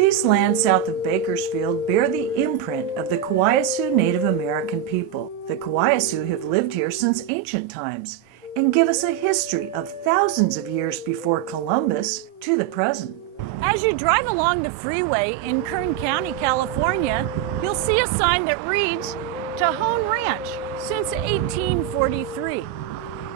These lands south of Bakersfield bear the imprint of the Kawaiisu Native American people. The Kawaiisu have lived here since ancient times and give us a history of thousands of years before Columbus to the present. As you drive along the freeway in Kern County, California, you'll see a sign that reads Tejon Ranch since 1843.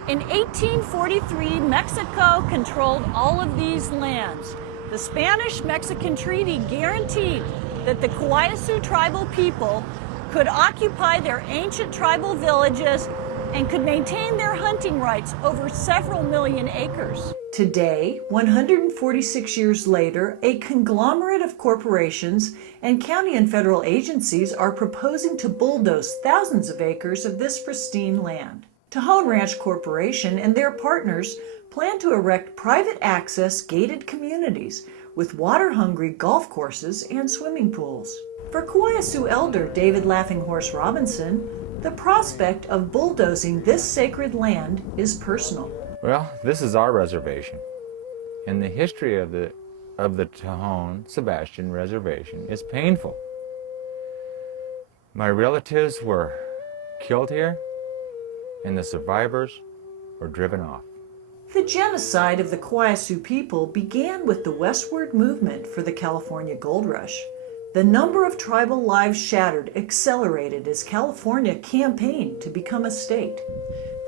In 1843, Mexico controlled all of these lands. The Spanish-Mexican Treaty guaranteed that the Kawaiisu tribal people could occupy their ancient tribal villages and could maintain their hunting rights over several million acres. Today, 146 years later, a conglomerate of corporations and county and federal agencies are proposing to bulldoze thousands of acres of this pristine land. Tejon Ranch Corporation and their partners plan to erect private access gated communities with water-hungry golf courses and swimming pools. For Kawaiisu elder David Laughing Horse Robinson, the prospect of bulldozing this sacred land is personal. Well, this is our reservation, and the history of the Tejon Sebastian Reservation is painful. My relatives were killed here, and the survivors were driven off. The genocide of the Kawaiisu people began with the westward movement for the California Gold Rush. The number of tribal lives shattered accelerated as California campaigned to become a state.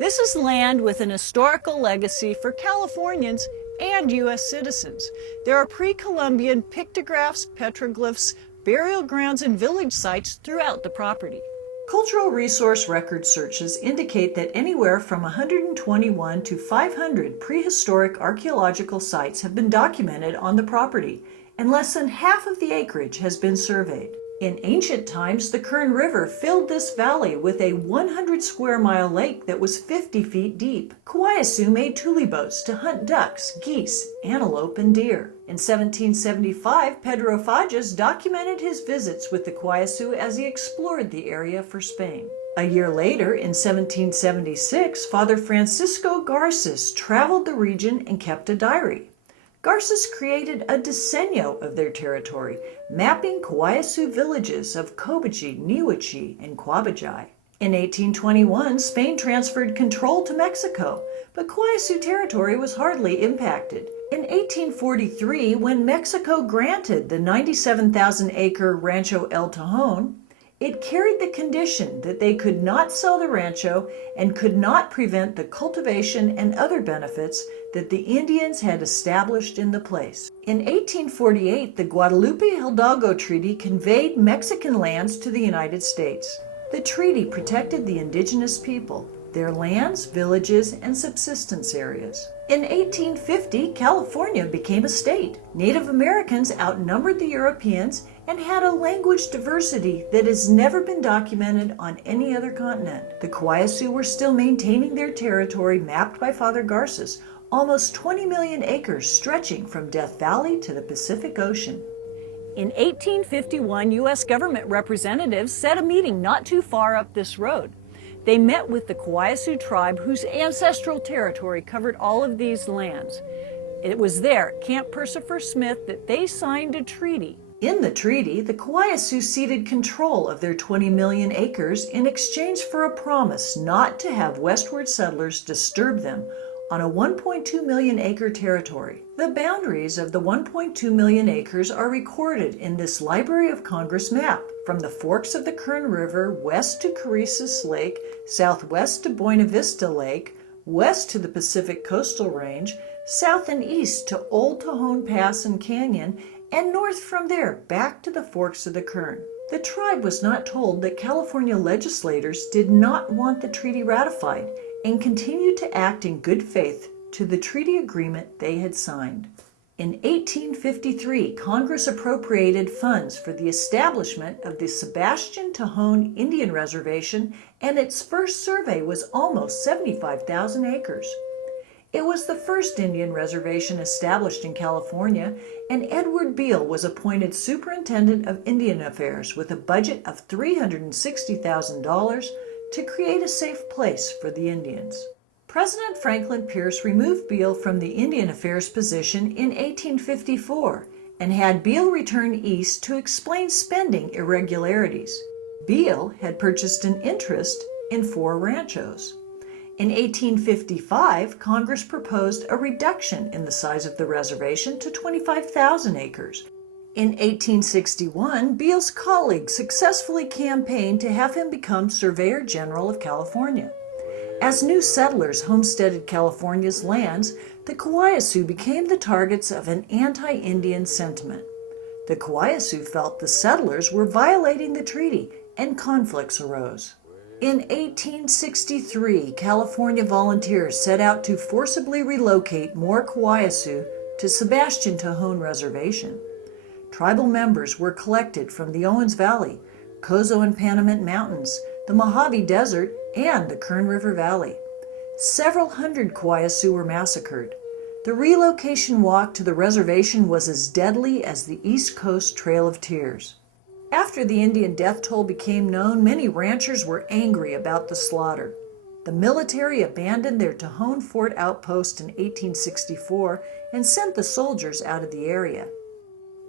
This is land with an historical legacy for Californians and U.S. citizens. There are pre-Columbian pictographs, petroglyphs, burial grounds, and village sites throughout the property. Cultural resource record searches indicate that anywhere from 121 to 500 prehistoric archaeological sites have been documented on the property, and less than half of the acreage has been surveyed. In ancient times, the Kern River filled this valley with a 100 square mile lake that was 50 feet deep. Kawaiisu made tule boats to hunt ducks, geese, antelope, and deer. In 1775, Pedro Fages documented his visits with the Kawaiisu as he explored the area for Spain. A year later, in 1776, Father Francisco Garces traveled the region and kept a diary. Garces created a decenio of their territory, mapping Kawaiisu villages of Cobaji, Niwachi, and Quabajai. In 1821, Spain transferred control to Mexico, but Kawaiisu territory was hardly impacted. In 1843, when Mexico granted the 97,000-acre Rancho El Tejon, it carried the condition that they could not sell the rancho and could not prevent the cultivation and other benefits that the Indians had established in the place. In 1848, the Guadalupe Hidalgo Treaty conveyed Mexican lands to the United States. The treaty protected the indigenous people, their lands, villages, and subsistence areas. In 1850, California became a state. Native Americans outnumbered the Europeans and had a language diversity that has never been documented on any other continent. The Kawaiisu were still maintaining their territory mapped by Father Garces, almost 20 million acres stretching from Death Valley to the Pacific Ocean. In 1851, U.S. government representatives set a meeting not too far up this road. They met with the Kawaiisu tribe, whose ancestral territory covered all of these lands. It was there, at Camp Persifer Smith, that they signed a treaty. In the treaty, the Kawaiisu ceded control of their 20 million acres in exchange for a promise not to have westward settlers disturb them on a 1.2 million acre territory. The boundaries of the 1.2 million acres are recorded in this Library of Congress map, from the forks of the Kern River west to Carices Lake, southwest to Buena Vista Lake, west to the Pacific Coastal Range, south and east to Old Tejon Pass and Canyon, and north from there back to the forks of the Kern. The tribe was not told that California legislators did not want the treaty ratified and continued to act in good faith to the treaty agreement they had signed. In 1853, Congress appropriated funds for the establishment of the Sebastian Tejon Indian Reservation, and its first survey was almost 75,000 acres. It was the first Indian reservation established in California, and Edward Beale was appointed Superintendent of Indian Affairs with a budget of $360,000 to create a safe place for the Indians. President Franklin Pierce removed Beale from the Indian Affairs position in 1854 and had Beale return east to explain spending irregularities. Beale had purchased an interest in 4 ranchos. In 1855, Congress proposed a reduction in the size of the reservation to 25,000 acres. In 1861, Beale's colleagues successfully campaigned to have him become Surveyor General of California. As new settlers homesteaded California's lands, the Kawaiisu became the targets of an anti-Indian sentiment. The Kawaiisu felt the settlers were violating the treaty, and conflicts arose. In 1863, California volunteers set out to forcibly relocate more Kawaiisu to Sebastian Tejon Reservation. Tribal members were collected from the Owens Valley, Cozo and Panamint Mountains, the Mojave Desert, and the Kern River Valley. Several hundred Kawaiisu were massacred. The relocation walk to the reservation was as deadly as the East Coast Trail of Tears. After the Indian death toll became known, many ranchers were angry about the slaughter. The military abandoned their Tejon Fort outpost in 1864 and sent the soldiers out of the area.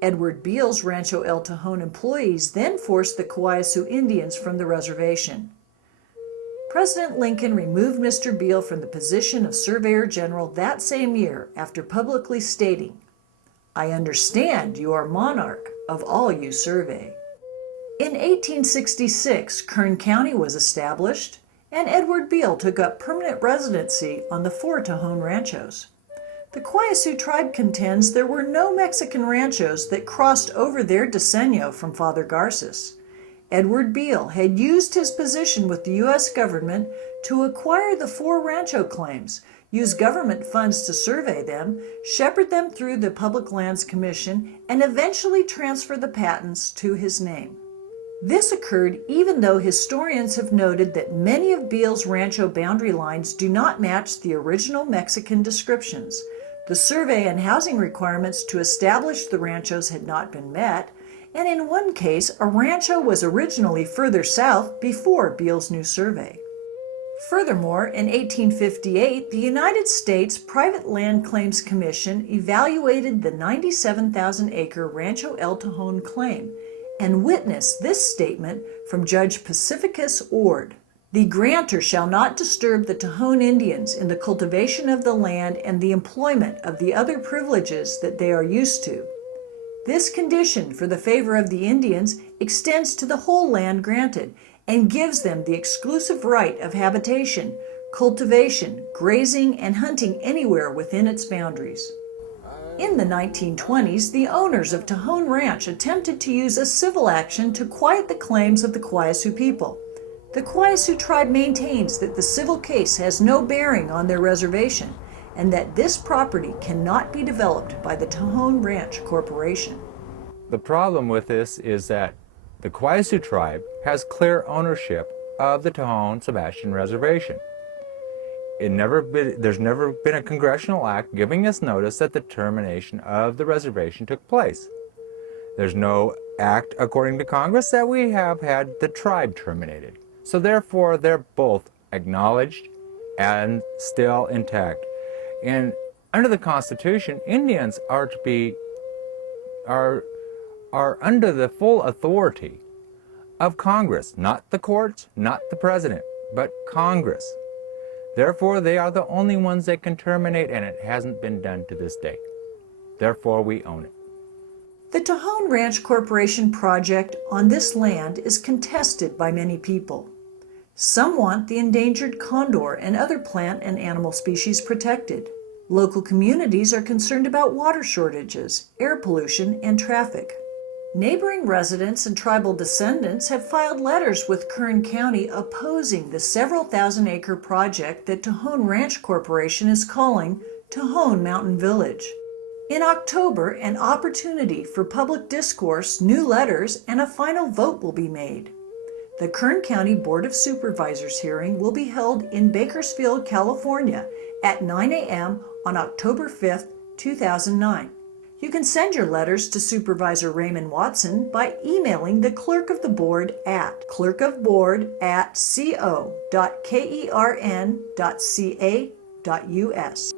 Edward Beale's Rancho El Tejon employees then forced the Kawaiisu Indians from the reservation. President Lincoln removed Mr. Beale from the position of Surveyor General that same year after publicly stating, "I understand you are monarch of all you survey." In 1866, Kern County was established, and Edward Beale took up permanent residency on the 4 Tejon ranchos. The Kawaiisu Tribe contends there were no Mexican ranchos that crossed over their decennial from Father Garces. Edward Beale had used his position with the U.S. government to acquire the 4 rancho claims, use government funds to survey them, shepherd them through the Public Lands Commission, and eventually transfer the patents to his name. This occurred even though historians have noted that many of Beale's rancho boundary lines do not match the original Mexican descriptions. The survey and housing requirements to establish the ranchos had not been met, and in one case, a rancho was originally further south before Beale's new survey. Furthermore, in 1858, the United States Private Land Claims Commission evaluated the 97,000-acre Rancho El Tejon claim and witnessed this statement from Judge Pacificus Ord. "The grantor shall not disturb the Tejon Indians in the cultivation of the land and the employment of the other privileges that they are used to. This condition for the favor of the Indians extends to the whole land granted and gives them the exclusive right of habitation, cultivation, grazing, and hunting anywhere within its boundaries." In the 1920s, the owners of Tejon Ranch attempted to use a civil action to quiet the claims of the Kawaiisu people. The Kawaiisu Tribe maintains that the civil case has no bearing on their reservation and that this property cannot be developed by the Tejon Ranch Corporation. The problem with this is that the Kawaiisu Tribe has clear ownership of the Tejon Sebastian Reservation. There's never been a congressional act giving us notice that the termination of the reservation took place. There's no act, according to Congress, that we have had the tribe terminated. So therefore, they're both acknowledged and still intact. And under the Constitution, Indians are under the full authority of Congress, not the courts, not the president, but Congress. Therefore, they are the only ones that can terminate, and it hasn't been done to this day. Therefore, we own it. The Tejon Ranch Corporation project on this land is contested by many people. Some want the endangered condor and other plant and animal species protected. Local communities are concerned about water shortages, air pollution, and traffic. Neighboring residents and tribal descendants have filed letters with Kern County opposing the several thousand-acre project that Tejon Ranch Corporation is calling Tejon Mountain Village. In October, an opportunity for public discourse, new letters, and a final vote will be made. The Kern County Board of Supervisors hearing will be held in Bakersfield, California at 9 a.m. on October 5, 2009. You can send your letters to Supervisor Raymond Watson by emailing the Clerk of the Board at clerkofboard@co.kern.ca.us.